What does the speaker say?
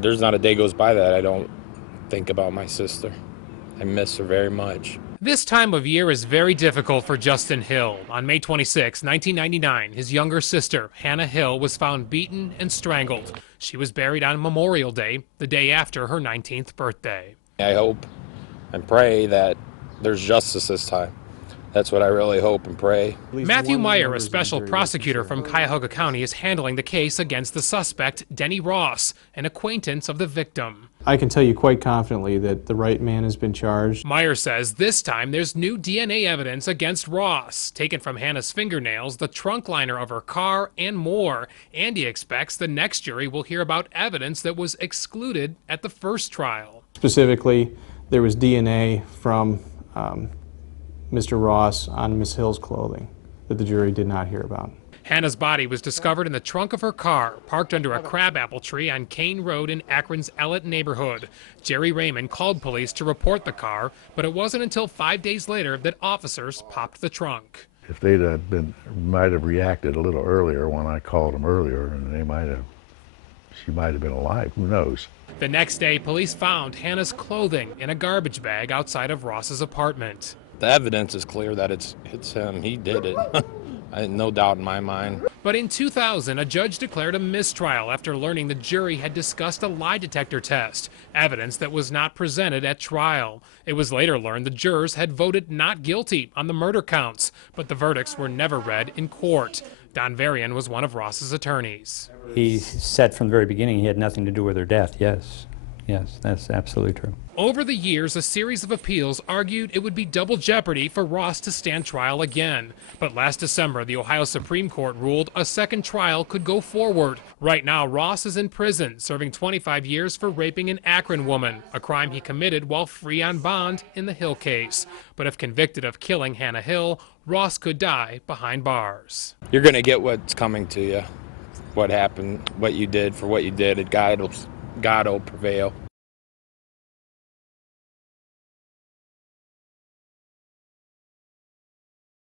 There's not a day goes by that I don't think about my sister. I miss her very much. This time of year is very difficult for Justin Hill. On May 26, 1999, his younger sister, Hannah Hill, was found beaten and strangled. She was buried on Memorial Day, the day after her 19th birthday. I hope and pray that there's justice this time. That's what I really hope and pray. Matthew Meyer, a special prosecutor from Cuyahoga County, is handling the case against the suspect, Denny Ross, an acquaintance of the victim. I can tell you quite confidently that the right man has been charged. Meyer says this time there's new DNA evidence against Ross, taken from Hannah's fingernails, the trunk liner of her car, and more. And he expects the next jury will hear about evidence that was excluded at the first trial. Specifically, there was DNA from Mr. Ross on Ms. Hill's clothing that the jury did not hear about. Hannah's body was discovered in the trunk of her car, parked under a crabapple tree on Kane Road in Akron's Ellett neighborhood. Jerry Raymond called police to report the car, but it wasn't until 5 days later that officers popped the trunk. If they'd have might have reacted a little earlier when I called them earlier, and she might have been alive, who knows. The next day, police found Hannah's clothing in a garbage bag outside of Ross's apartment. The evidence is clear that it's him. He did it. No doubt in my mind. But in 2000, a judge declared a mistrial after learning the jury had discussed a lie detector test, evidence that was not presented at trial. It was later learned the jurors had voted not guilty on the murder counts, but the verdicts were never read in court. Don Varian was one of Ross's attorneys. He said from the very beginning he had nothing to do with her death, yes. Yes, that's absolutely true. Over the years, a series of appeals argued it would be double jeopardy for Ross to stand trial again. But last December, the Ohio Supreme Court ruled a second trial could go forward. Right now, Ross is in prison, serving 25 years for raping an Akron woman, a crime he committed while free on bond in the Hill case. But if convicted of killing Hannah Hill, Ross could die behind bars. You're going to get what's coming to you. What happened, what you did for what you did. God will prevail.